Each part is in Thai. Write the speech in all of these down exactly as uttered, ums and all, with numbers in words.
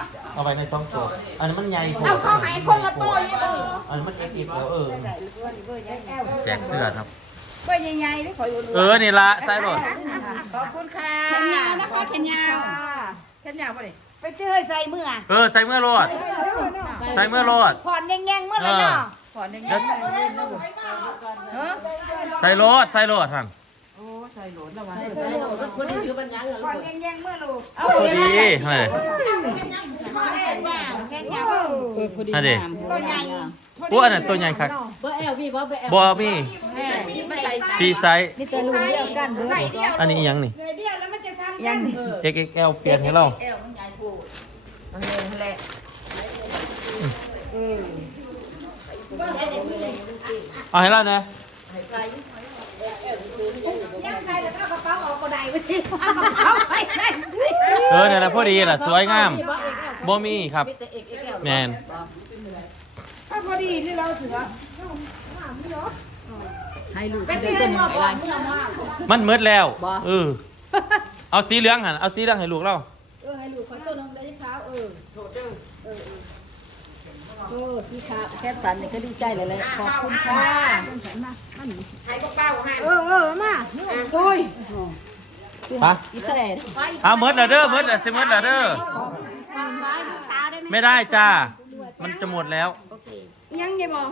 เอาไปในช่องโซ่อันนี้มันใหญ่โผล่เอาเข้าให้คนละตัวนี่เบอร์อันนี้มันเอ็กซ์แล้วเออแจกเสื้อครับเบอร์ใหญ่ๆนี่ขอยอุ่นเออนี่ละใส่รถขอบคุณค่ะแขนยาวนะคะแขนยาวแขนยาวป่ะดิไปเตื้อใส่เมื่อเออใส่เมื่อรถใส่เมื่อรถผ่อนแง่งๆเมื่อไรเนาะผ่อนแง่งๆใส่รถใส่รถท่านผ่อนแง่งๆเมื่อลูกพอดีเฮ้ยแขนยาวแขนยาวอันนี้ตัวใหญ่อู้อันนั้นตัวใหญ่ครับบ่แอลพี่บ่แอลบอมีแม่มันใส่ฟรีไซส์มีแต่รุ่นเดียวกันเด้อใส่เดียวอันนี้อีหยังนี่ใส่เดียวแล้วมันจะซ้ำกันเอ็กซ์แอลเปลี่ยนให้เราแอลมันใหญ่โพดนั่นแหละเอาให้เราเนี่ยยังใส่แล้วก็เอากระเป๋าออกก็ได้ไปดิเอากระเป๋าไปได้เออเนี่ยแหละพอดีล่ะสวยงามบอมีครับมีแต่เอกเอลแมนถ้าพอดีที่เราเสือให้ลูกได้ตัวนึงไอ้ลายมันมืดแล้วเออเอาสีเหลืองหันเอาสีเหลืองให้ลูกเราเออให้ลูกขอตัวนึงได้ขาวเออโถเด้อเออโอ้สีขาวแค่สันนี่ก็ดีใจเลยเลยขอบคุณค่ะให้เป้าๆให้เออเออมาโอ้ยฮะอีแสดเอามืดแล้วเด้อมืดแล้วสิมืดแล้วเด้อไม่ได้จ้ามันจะหมดแล้วยังไงบอ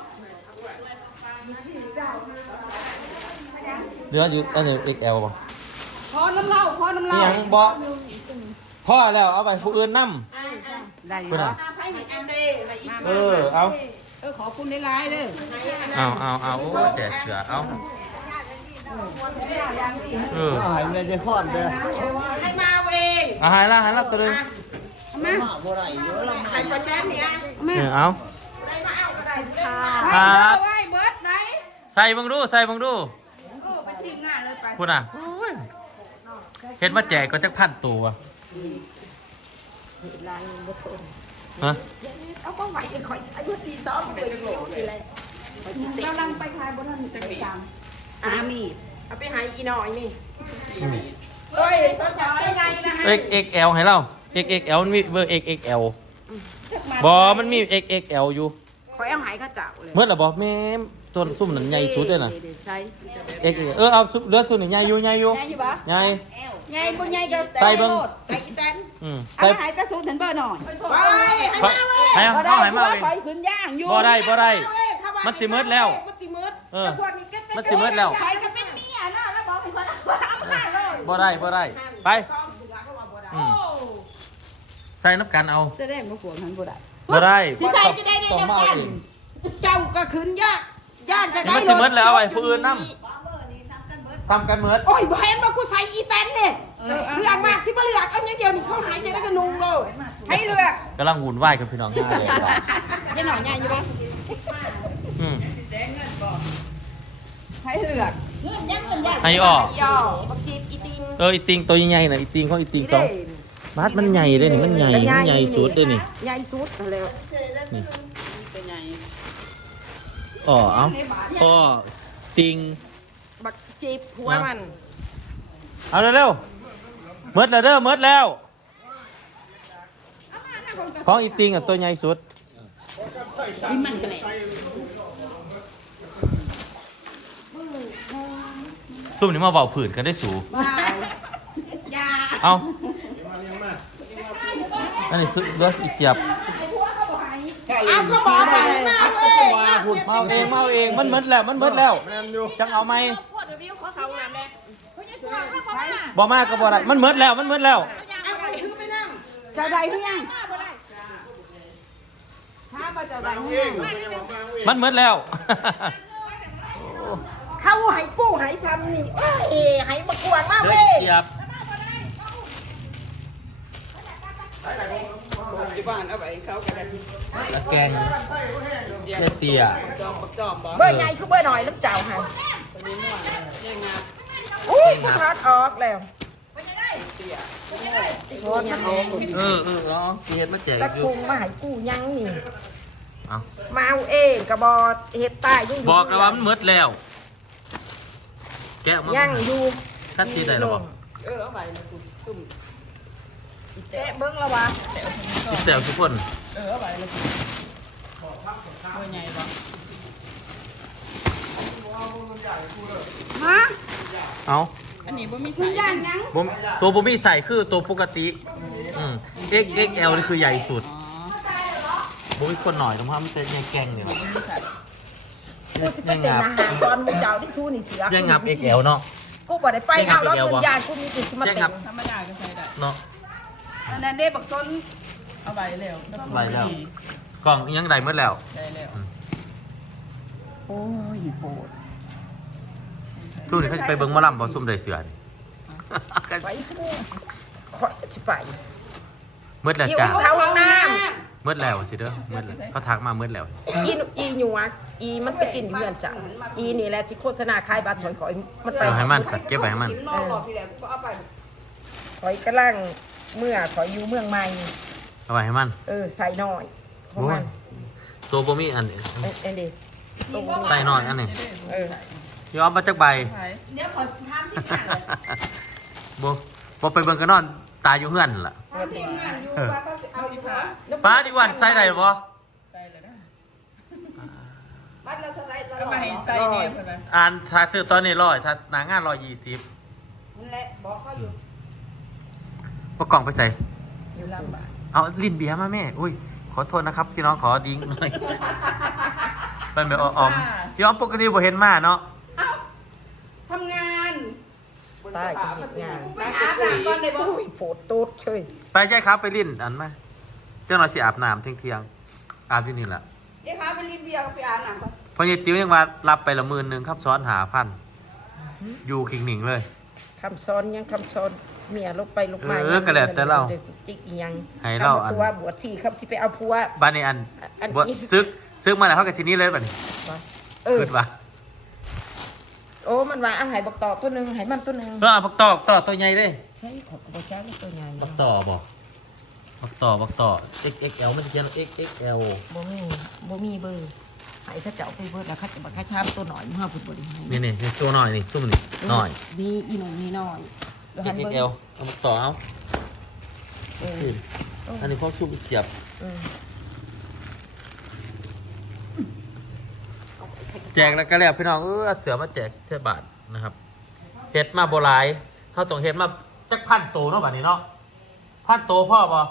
เหลืออยู่อันนี้ เอ็กซ์ แอล ป่ะพอน้ำเหล้าพอน้ำเหนี่ล้ายังบ่พ่อแล้วเอาไปผู้อื่นนั่มได้เพื่อนอ่ะไพ่อันเดมาอีกเออเอาเออขอคุณในไลน์เด้อเอาเอาเอาโอ้แจกเสือเอาเออหายไม่ได้พอดเลยให้มาเองเอาหายละหายละตัวนึงมาบ่ได้เยอะแล้วให้ประแจนเนี่ยเออเอาได้มาเอาก็ได้ครับไว้เบิร์ดไหนใส่บังดูใส่บังดูเออไปทีมงานเลยไปพูดอ่ะโอ้ยเห็นมาแจกก็จะพันตัวฮะเอาก็ไหวคอยใช้ยุติซ้อมไปจังโหลนี่แหละเราลังไปขายบนนั้นจังจังอามีเอาไปหายอีหน่อยนี่เฮ้ยตัวใหญ่ตัวใหญ่นะเอ็กเอ็กแอลให้เรา เอ็กเอ็กแอลมันมีเบอร์ เอ็กเอ็กแอล บอมันมี เอ็กเอ็กแอล อยู่คอยเอาหายข้าเจ้าเลยเมื่อไหร่บอแม่ตัวซุ่มหนังใหญ่สุดเลยนะใช่เอ็กเออเอาซุปเลือดซุ่มหนึ่งใหญ่อยู่ใหญ่อยู่ใหญ่อยู่ปะใหญ่ใหญ่บ่ใหญ่ก็ใส่เบิ่งไก่อีแตนอืมเอาใส่หายกระสุนถึงเบอร์หน่อยไปให้มาเว้ยให้เอาเอาให้มาเองไฟขึ้นย่างอยู่บ่ได้บ่ได้เว้ยถ้าว่ามันสิมืดแล้วมันสิมืดเออแต่พวกนี้ก็เป็นมันสิมืดแล้วใครก็เป็นเมียเนาะแล้วบอกให้คนเอามาเลยบ่ได้บ่ได้ ไปอืมใส่น้ำกันเอาแสดงว่าผัวมันบ่ได้บ่ได้สิใส่จะได้ได้ต้องมาน้ำเอากันเองเจ้าก็ขึ้นยากยากจะนี่ได้มันสิมืดแล้วเอาไว้ผู้อื่นนำซ้ำกันเหมือนโอ้ยบ่เห็นว่ากูใส่อีแตนเนี่ยเลือกมากสิบ่เลือกเอาอย่างเดียวนี่เขาหายใจได้ก็นุ่งเลยให้เลือกกำลังวุ่นวายกับพี่น้องห้าเลยครับจะหน่อยใหญ่อยู่ปะอืมให้เลือกเงื่อนยักษ์เงื่อนยักษ์ให้ออกให้ออกบักจีบอีติงเอออีติงตัวใหญ่ๆน่ะอีติงเขาอีติงสองบาสมันใหญ่เลยนี่มันใหญ่มันใหญ่สุดเลยนี่ใหญ่สุดแล้วเป็นไงอ๋อเอาอ๋อติงบักจีบหัวมันเอาเร็วๆมืดแล้วเด้อมืดแล้วของอีติงอ่ะตัวใหญ่สุดที่มันกันแหละซุ่มนี้มาเบาผื่นกันได้สูว้าวอยาเอาอันนี้ซื้อเลือดอีเจี๊ยบเอาเขาบอกไปให้มาเว้ยเมาเองเมาเองมันมืดแล้วมันมืดแล้วจังเอาไหมบ่มากก็บ่ได้มันมืดแล้วมันมืดแล้วเอาไปถือไปนั่งเจ้าใดหรือยังถ้ามาเจ้าใดหรือยังมันมืดแล้วเขาให้กู้ให้ซ้ำนี่เอ้ยให้มากวางมาเลือดเว้ยอีเจี๊ยบที่บ้านเอาไปเขากันแล้วแกงเลือดเตี้ยจอมบักจอมบ่เบอร์ใหญ่คือเบอร์หน่อยน้ำเจ้าให้ตอนนี้ม่วนยังงามอุ้ยผู้พัดออกแล้วเออเออเนาะเฮ็ดมาแจกตะอยู่คุงมาให้กู้ยังนี่เอามาเอาเองกระบอกเฮ็ดใต้ยังบอกแล้วว่ามันมืดแล้ว แกะมายังอยู่คัดซีได้หรอบอกเออเอาไปนะคุณตุ่มแกะเบิ้งละวะอีแซวทุกคนเออเอาไปเลยตัวใหญ่บ่ฮะเอาอันนี้บ่มีคุสาณยย่านยังผมตัวผมมีใส่คือตัวปกติอืม เอ็กซ์ เอ็กซ์ แอล นี่คือใหญ่สุดอ๋อผมมีคนหน่อยตรงว่ามันจะยังแกงเนี่ยหรอบ่มีสายกูจะไปเป็นอาหารตอนมึงเจ้าที่สู้นี่เสือยังงับ เอ็กซ์ แอล เนาะกูบ่ได้ไปเอาแล้วยังงับคุณยานกูมีติดสมายังเต็งับมธรรมดาก็ใช้ได้เนาะอันนั้นเด้บักต้นเอาไปแล้วไปแล้ว กล่องยังได้เมื่อแล้วได้แล้วโอ้ยโปดทุกนี่เขาจะไปเบิ้งหมะลำบ่ซุ่มได้เสือนี่ไปขอสิไปเมื่อแล้วอยู่จ้าเขาห้องน้เมื่อแล้วสิเด้อเมื่อแล้วเขาทักมาเมื่อแล้วำอีอีหนูอ่ะอีมันไปกินเพื่อนจ้ะอีนี่แหละที่โฆษณาขายบัตรถอยขอยมันไปเอาให้มันสัตว์เก็บไว้ให้มันขอยกำลังเมื่อขอยอยู่เมืองใหม่เอาไว้ให้มันเออใส่หน่อยของมันตัวบ่มีอันนี้เอ็นเอ็นดีใส่หน่อยอันนี้เออยอมมาจากใบไปเดี๋ยวขอทำที่งานเลยบ่บ่ไปเบิ่งกันนอนตายอยู่เฮือนนั่นล่ะทำที่งานอยู่ว่าเขาเอาสิอยู่ผ้าแล้วป้าดิวันใส่ได้บ่ได้แล้วนะบัตรเราเท่าไหรตลเอาอดมาให้ใส่เนี่ยเพิ่นว่าอ่านถ้าซื้อตอนนี้ร้อยถ้าหน้างานร้อยยี่สิบนั่นแหละบอกเขาอยู่บ่กล่องไปใส่อยู่ลำบากเอาลิ้นเบียร์มาแม่ อุ้ย ขอโทษนะครับ พี่น้องขอดิ้งหน่อย ไปแบบออมๆพี่อ้อมปกติบ่เห็นมาเนาะทำงานใต้ก็เห็นงานไปอาบน้ำก่อนเลยบ่อุ้ยโผดตูดเฉยไปใช่ครับไปลิ้นอันมาเจ้าหน่อยสิอาบน้ำเที่ยงๆอาบที่นี่แหละเดี๋ยวพาไปรีบเบียร์กับไปอาบน้ำก่อนเพอยายติ๋วยังมารับไปละหมื่นหนึงครับซ้อนหาพันอยู่คิงหนิงเลยคำซ้อนยังคำซ้อนเมียลบไปลบมาเออก็แล้วแต่เราจิกอีหยังให้เราอันตัวบวชชีครับที่ไปเอาผัวบ้านนี้อันอันบ่นี้ซึกซึกมาแล้วเขากับซีนี้เลยบัดนี้เออคิดว่าโอ้มันว่าเอาใหายบักตอกตัวหนึงใหายมันตัวหนึงเออบักต่อบักต่อตัวใหญ่เลยใช่ของกระจ้าก็ตัวใหญ่บักต่อบ่บักต่อบักต่อ เอ็กซ์ เอ็กซ์ แอล มันจะเขียน เอ็กซ์ เอ็กซ์ แอลบ่มีบ่มีเบอร์ใหายเขาเจ้าไปเบิดแล้วเขาจะบักให้ทำตัวหน่อยเมื่อพุ่นบ่ได้ให้นี่นี่นี่ตัวหน่อยนี่ซุ่มนี่หน่อยนี่อีหนุ่มนี่น้อยเอ็กซ์ เอ็กซ์ แอล เอาบักต่อเอาเออนี่อันนี้พ่อซุ่มเกียบเออแจกแล้วก็แล้วพี่น้องเออเสือมาแจกเทศบาทนะครับเฮ็ดมาโบหลายเฮาต้องเฮ็ดมาจักพันโตเนาะบัดนี้เนาะพันโตพ่อบ่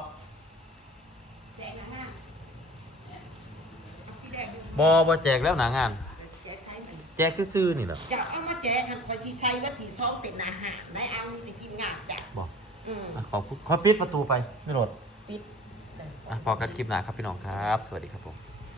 บ่บ่แจกแล้วหนางาน แจกซื่อๆนี่แหละจะเอามาแจกหันคอยชี้ใช้ว่าตีซองเป็นอาหารได้เอานี่แต่กินงาจ้ะบ่อืมอ่ะขอบคุณขอปิดประตูไปไม่โหลดปิดอ่ะพอกันคลิปหน้าครับพี่น้องครับ สวัสดีครับผม